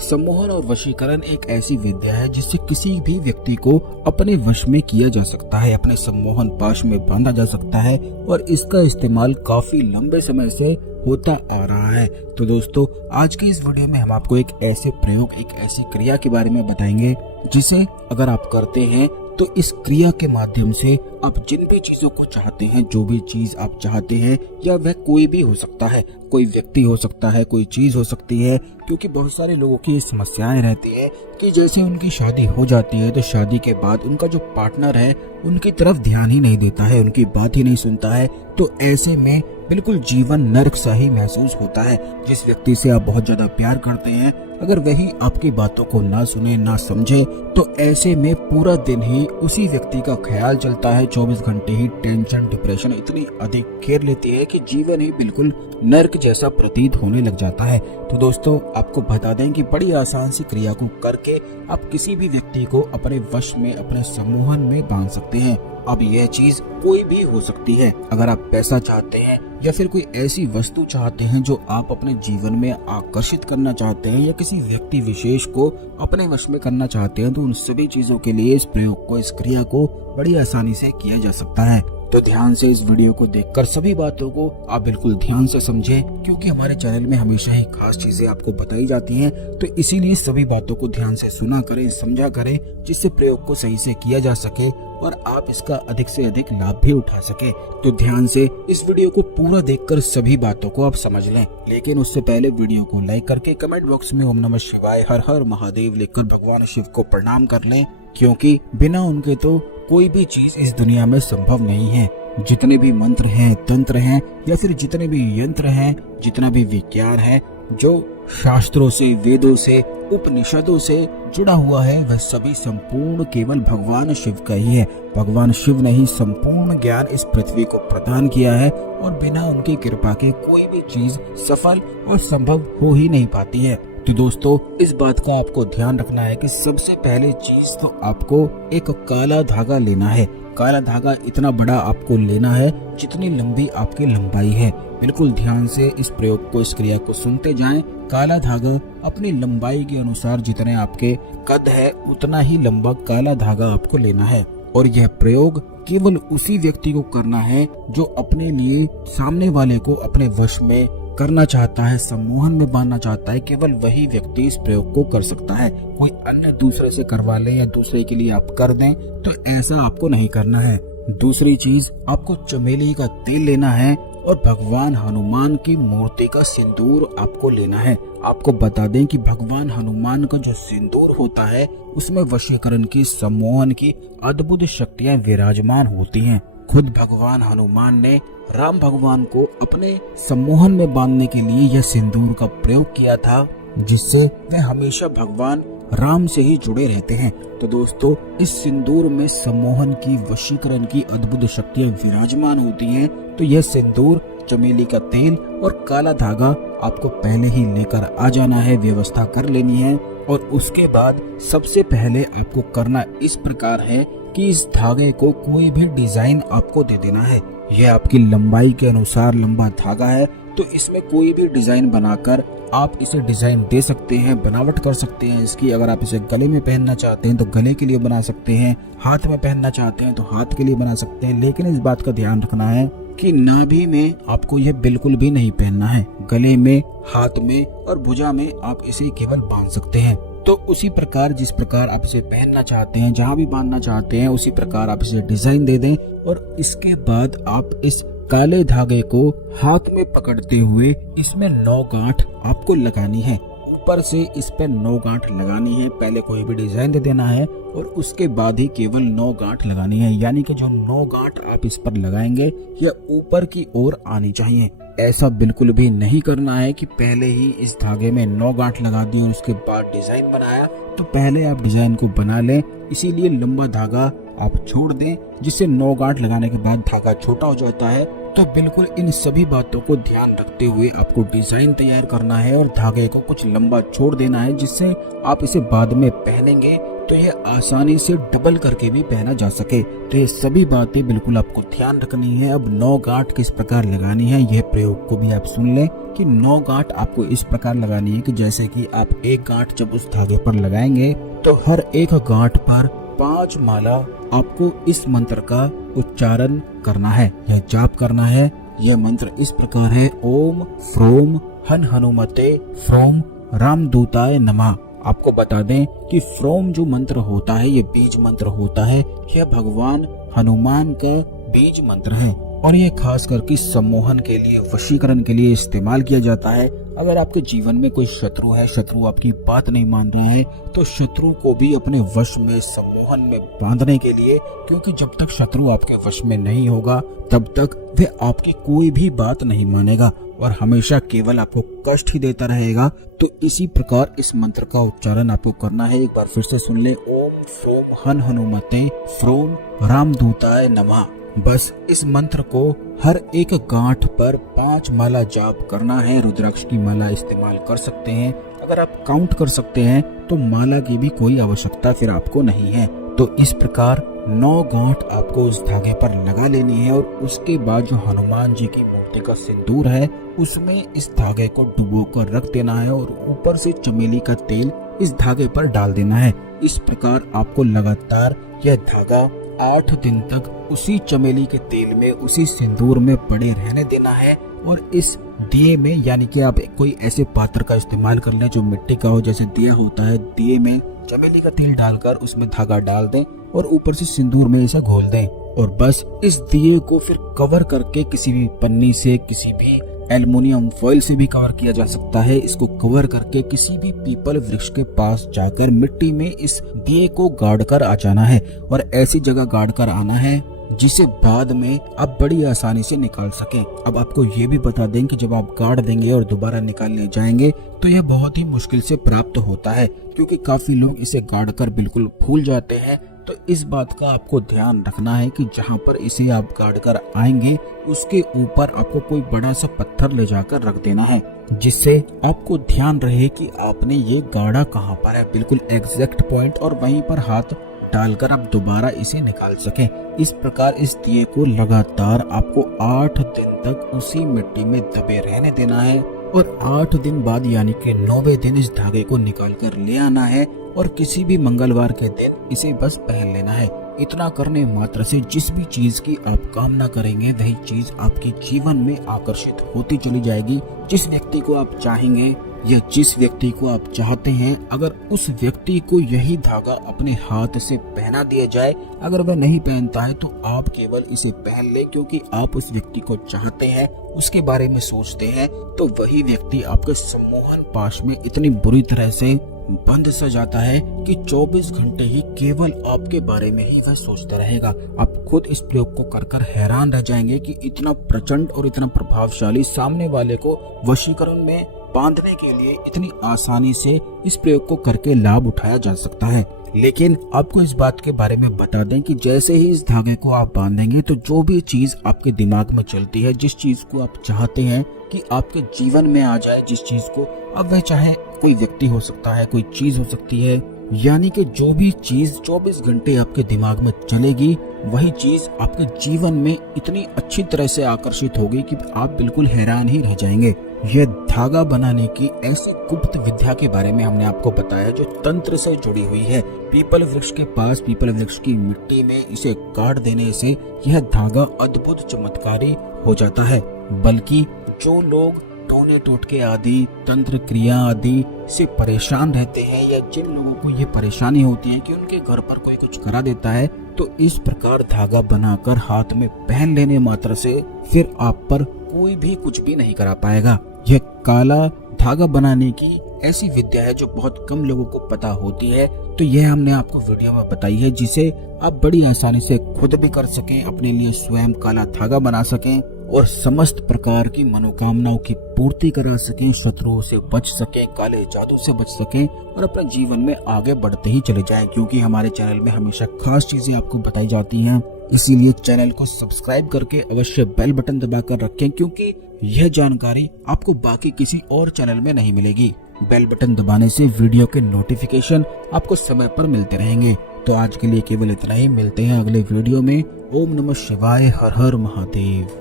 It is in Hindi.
सम्मोहन और वशीकरण एक ऐसी विद्या है जिससे किसी भी व्यक्ति को अपने वश में किया जा सकता है, अपने सम्मोहन पाश में बांधा जा सकता है और इसका इस्तेमाल काफी लंबे समय से होता आ रहा है। तो दोस्तों, आज की इस वीडियो में हम आपको एक ऐसे प्रयोग, एक ऐसी क्रिया के बारे में बताएंगे जिसे अगर आप करते हैं तो इस क्रिया के माध्यम से आप जिन भी चीजों को चाहते हैं, जो भी चीज आप चाहते हैं, या वह कोई भी हो सकता है, कोई व्यक्ति हो सकता है, कोई चीज हो सकती है, क्योंकि बहुत सारे लोगों की समस्याएं रहती है कि जैसे उनकी शादी हो जाती है तो शादी के बाद उनका जो पार्टनर है उनकी तरफ ध्यान ही नहीं देता है, उनकी बात ही नहीं सुनता है। तो ऐसे में बिल्कुल जीवन नर्क सा ही महसूस होता है। जिस व्यक्ति से आप बहुत ज्यादा प्यार करते हैं, अगर वही आपकी बातों को ना सुने, ना समझे, तो ऐसे में पूरा दिन ही उसी व्यक्ति का ख्याल चलता है। 24 घंटे ही टेंशन, डिप्रेशन इतनी अधिक घेर लेती है कि जीवन ही बिल्कुल नर्क जैसा प्रतीत होने लग जाता है। तो दोस्तों, आपको बता दें कि बड़ी आसान सी क्रिया को करके आप किसी भी व्यक्ति को अपने वश में, अपने सम्मोहन में बांध सकते हैं। अब यह चीज कोई भी हो सकती है। अगर आप पैसा चाहते हैं या फिर कोई ऐसी वस्तु चाहते हैं जो आप अपने जीवन में आकर्षित करना चाहते हैं, या किसी व्यक्ति विशेष को अपने वश में करना चाहते हैं, तो उन सभी चीजों के लिए इस प्रयोग को, इस क्रिया को बड़ी आसानी से किया जा सकता है। तो ध्यान से इस वीडियो को देखकर सभी बातों को आप बिल्कुल ध्यान से समझें, क्योंकि हमारे चैनल में हमेशा ही खास चीजें आपको बताई जाती हैं। तो इसीलिए सभी बातों को ध्यान से सुना करें, समझा करें, जिससे प्रयोग को सही से किया जा सके और आप इसका अधिक से अधिक लाभ भी उठा सके। तो ध्यान से इस वीडियो को पूरा देखकर सभी बातों को आप समझ लें, लेकिन उससे पहले वीडियो को लाइक करके कमेंट बॉक्स में ओम नमः शिवाय, हर हर महादेव लिखकर भगवान शिव को प्रणाम कर लें, क्योंकि बिना उनके तो कोई भी चीज इस दुनिया में संभव नहीं है। जितने भी मंत्र हैं, तंत्र हैं, या फिर जितने भी यंत्र हैं, जितना भी विज्ञान है जो शास्त्रों से, वेदों से, उपनिषदों से जुड़ा हुआ है, वह सभी संपूर्ण केवल भगवान शिव का ही है। भगवान शिव ने ही संपूर्ण ज्ञान इस पृथ्वी को प्रदान किया है और बिना उनकी कृपा के कोई भी चीज सफल और संभव हो ही नहीं पाती है। तो दोस्तों, इस बात का आपको ध्यान रखना है कि सबसे पहले चीज तो आपको एक काला धागा लेना है। काला धागा इतना बड़ा आपको लेना है जितनी लंबी आपकी लंबाई है। बिल्कुल ध्यान से इस प्रयोग को, इस क्रिया को सुनते जाएं। काला धागा अपनी लंबाई के अनुसार, जितने आपके कद है उतना ही लंबा काला धागा आपको लेना है। और यह प्रयोग केवल उसी व्यक्ति को करना है जो अपने लिए सामने वाले को अपने वश में करना चाहता है, सम्मोहन में बांधना चाहता है। केवल वही व्यक्ति इस प्रयोग को कर सकता है। कोई अन्य दूसरे से करवा ले या दूसरे के लिए आप कर दें, तो ऐसा आपको नहीं करना है। दूसरी चीज, आपको चमेली का तेल लेना है और भगवान हनुमान की मूर्ति का सिंदूर आपको लेना है। आपको बता दें कि भगवान हनुमान का जो सिंदूर होता है उसमें वशीकरण की, सम्मोहन की अद्भुत शक्तियां विराजमान होती हैं। खुद भगवान हनुमान ने राम भगवान को अपने सम्मोहन में बांधने के लिए यह सिंदूर का प्रयोग किया था, जिससे वे हमेशा भगवान राम से ही जुड़े रहते हैं। तो दोस्तों, इस सिंदूर में सम्मोहन की, वशीकरण की अद्भुत शक्तियां विराजमान होती हैं। तो यह सिंदूर, चमेली का तेल और काला धागा आपको पहले ही लेकर आ जाना है, व्यवस्था कर लेनी है। और उसके बाद सबसे पहले आपको करना इस प्रकार है कि इस धागे को कोई भी डिजाइन आपको दे देना है। यह आपकी लंबाई के अनुसार लंबा धागा है, तो इसमें कोई भी डिजाइन बनाकर आप इसे डिजाइन दे सकते हैं, बनावट कर सकते हैं इसकी। अगर आप इसे गले में पहनना चाहते हैं तो गले के लिए बना सकते हैं, हाथ में पहनना चाहते हैं तो हाथ के लिए बना सकते हैं। लेकिन इस बात का ध्यान रखना है कि नाभि में आपको यह बिल्कुल भी नहीं पहनना है। गले में, हाथ में और भुजा में आप इसे केवल बांध सकते हैं। तो उसी प्रकार, जिस प्रकार आप इसे पहनना चाहते हैं, जहाँ भी बांधना चाहते हैं, उसी प्रकार आप इसे डिजाइन दे दें। और इसके बाद आप इस काले धागे को हाथ में पकड़ते हुए इसमें 9 गांठ आपको लगानी है। ऊपर से इस पे 9 गांठ लगानी है। पहले कोई भी डिजाइन दे देना है और उसके बाद ही केवल 9 गांठ लगानी है। यानी कि जो 9 गांठ आप इस पर लगाएंगे यह ऊपर की ओर आनी चाहिए। ऐसा बिल्कुल भी नहीं करना है कि पहले ही इस धागे में 9 गांठ लगा दी और उसके बाद डिजाइन बनाया। तो पहले आप डिजाइन को बना लें, इसीलिए लंबा धागा आप छोड़ दें, जिससे 9 गांठ लगाने के बाद धागा छोटा हो जाता है। तो बिल्कुल इन सभी बातों को ध्यान रखते हुए आपको डिजाइन तैयार करना है और धागे को कुछ लंबा छोड़ देना है, जिससे आप इसे बाद में पहनेंगे तो ये आसानी से डबल करके भी पहना जा सके। तो ये सभी बातें बिल्कुल आपको ध्यान रखनी है। अब 9 गांठ किस प्रकार लगानी है, यह प्रयोग को भी आप सुन लें कि 9 गांठ आपको इस प्रकार लगानी है कि जैसे कि आप एक गांठ जब उस धागे पर लगाएंगे तो हर एक गांठ पर 5 माला आपको इस मंत्र का उच्चारण करना है, यह जाप करना है। यह मंत्र इस प्रकार है, ओम फ्रोम हन हनुमते फ्रोम रामदूताय नमः। आपको बता दें कि फ्रोम जो मंत्र होता है ये बीज मंत्र होता है, यह भगवान हनुमान का बीज मंत्र है और ये खास करके सम्मोहन के लिए, वशीकरण के लिए इस्तेमाल किया जाता है। अगर आपके जीवन में कोई शत्रु है, शत्रु आपकी बात नहीं मान रहा है, तो शत्रु को भी अपने वश में, सम्मोहन में बांधने के लिए, क्योंकि जब तक शत्रु आपके वश में नहीं होगा तब तक वह आपकी कोई भी बात नहीं मानेगा और हमेशा केवल आपको कष्ट ही देता रहेगा। तो इसी प्रकार इस मंत्र का उच्चारण आपको करना है। एक बार फिर से सुन ले, ओम फ्रोम हन हनुमते फ्रोम रामदूताय नमः। बस इस मंत्र को हर एक गांठ पर 5 माला जाप करना है। रुद्राक्ष की माला इस्तेमाल कर सकते हैं। अगर आप काउंट कर सकते हैं तो माला की भी कोई आवश्यकता फिर आपको नहीं है। तो इस प्रकार 9 गांठ आपको उस धागे पर लगा लेनी है और उसके बाद जो हनुमान जी की मूर्ति का सिंदूर है उसमें इस धागे को डुबो कर रख देना है और ऊपर से चमेली का तेल इस धागे पर डाल देना है। इस प्रकार आपको लगातार यह धागा 8 दिन तक उसी चमेली के तेल में, उसी सिंदूर में पड़े रहने देना है। और इस दिए में, यानी कि आप कोई ऐसे पात्र का इस्तेमाल कर लें जो मिट्टी का हो, जैसे दिया होता है, दिए में चमेली का तेल डालकर उसमें धागा डाल दें और ऊपर से सिंदूर में इसे घोल दें और बस इस दिए को फिर कवर करके किसी भी पन्नी से, किसी भी एल्युमिनियम फॉइल से भी कवर किया जा सकता है। इसको कवर करके किसी भी पीपल वृक्ष के पास जाकर मिट्टी में इस दिए को गाड़ कर आ जाना है और ऐसी जगह गाड़ कर आना है जिसे बाद में आप बड़ी आसानी से निकाल सकें। अब आपको ये भी बता दें कि जब आप गाड़ देंगे और दोबारा निकालने जाएंगे तो यह बहुत ही मुश्किल से प्राप्त होता है, क्योंकि काफी लोग इसे गाड़ कर बिल्कुल भूल जाते हैं। तो इस बात का आपको ध्यान रखना है कि जहाँ पर इसे आप गाड़ कर आएंगे उसके ऊपर आपको कोई बड़ा सा पत्थर ले जाकर रख देना है, जिससे आपको ध्यान रहे कि आपने ये गाड़ा कहाँ पर है, बिल्कुल एग्जैक्ट पॉइंट, और वहीं पर हाथ डालकर आप दोबारा इसे निकाल सकें। इस प्रकार इस दिए को लगातार आपको 8 दिन तक उसी मिट्टी में दबे रहने देना है और 8 दिन बाद यानी कि 9वें दिन इस धागे को निकाल कर ले आना है और किसी भी मंगलवार के दिन इसे बस पहन लेना है। इतना करने मात्र से जिस भी चीज की आप कामना करेंगे वही चीज आपके जीवन में आकर्षित होती चली जाएगी। जिस व्यक्ति को आप चाहेंगे या जिस व्यक्ति को आप चाहते हैं, अगर उस व्यक्ति को यही धागा अपने हाथ से पहना दिया जाए, अगर वह नहीं पहनता है तो आप केवल इसे पहन ले, क्योंकि आप उस व्यक्ति को चाहते हैं, उसके बारे में सोचते हैं, तो वही व्यक्ति आपके सम्मोहन पाश में इतनी बुरी तरह से बंद सा जाता है कि 24 घंटे ही केवल आपके बारे में ही वह सोचता रहेगा। आप खुद इस प्रयोग को कर हैरान रह जाएंगे कि इतना प्रचंड और इतना प्रभावशाली, सामने वाले को वशीकरण में बांधने के लिए इतनी आसानी से इस प्रयोग को करके लाभ उठाया जा सकता है। लेकिन आपको इस बात के बारे में बता दें कि जैसे ही इस धागे को आप बांधेंगे तो जो भी चीज आपके दिमाग में चलती है, जिस चीज को आप चाहते हैं कि आपके जीवन में आ जाए, जिस चीज को, अब वह चाहे कोई व्यक्ति हो सकता है, कोई चीज हो सकती है, यानी कि जो भी चीज 24 घंटे आपके दिमाग में चलेगी वही चीज आपके जीवन में इतनी अच्छी तरह से आकर्षित होगी कि आप बिल्कुल हैरान ही रह जाएंगे। यह धागा बनाने की ऐसी गुप्त विद्या के बारे में हमने आपको बताया जो तंत्र से जुड़ी हुई है। पीपल वृक्ष के पास, पीपल वृक्ष की मिट्टी में इसे काट देने से यह धागा अद्भुत चमत्कारी हो जाता है। बल्कि जो लोग टोने टोटके आदि, तंत्र क्रिया आदि से परेशान रहते हैं, या जिन लोगों को ये परेशानी होती है कि उनके घर पर कोई कुछ करा देता है, तो इस प्रकार धागा बनाकर हाथ में पहन लेने मात्र से फिर आप पर कोई भी कुछ भी नहीं करा पाएगा। यह काला धागा बनाने की ऐसी विद्या है जो बहुत कम लोगों को पता होती है। तो यह हमने आपको वीडियो में बताई है, जिसे आप बड़ी आसानी से खुद भी कर सकें, अपने लिए स्वयं काला धागा बना सकें और समस्त प्रकार की मनोकामनाओं की पूर्ति करा सकें, शत्रुओं से बच सकें, काले जादू से बच सकें और अपने जीवन में आगे बढ़ते ही चले जाएं। क्योंकि हमारे चैनल में हमेशा खास चीजें आपको बताई जाती हैं, इसीलिए चैनल को सब्सक्राइब करके अवश्य बेल बटन दबाकर रखें, क्योंकि यह जानकारी आपको बाकी किसी और चैनल में नहीं मिलेगी। बेल बटन दबाने से वीडियो के नोटिफिकेशन आपको समय पर मिलते रहेंगे। तो आज के लिए केवल इतना ही, मिलते हैं अगले वीडियो में। ओम नमः शिवाय, हर हर महादेव।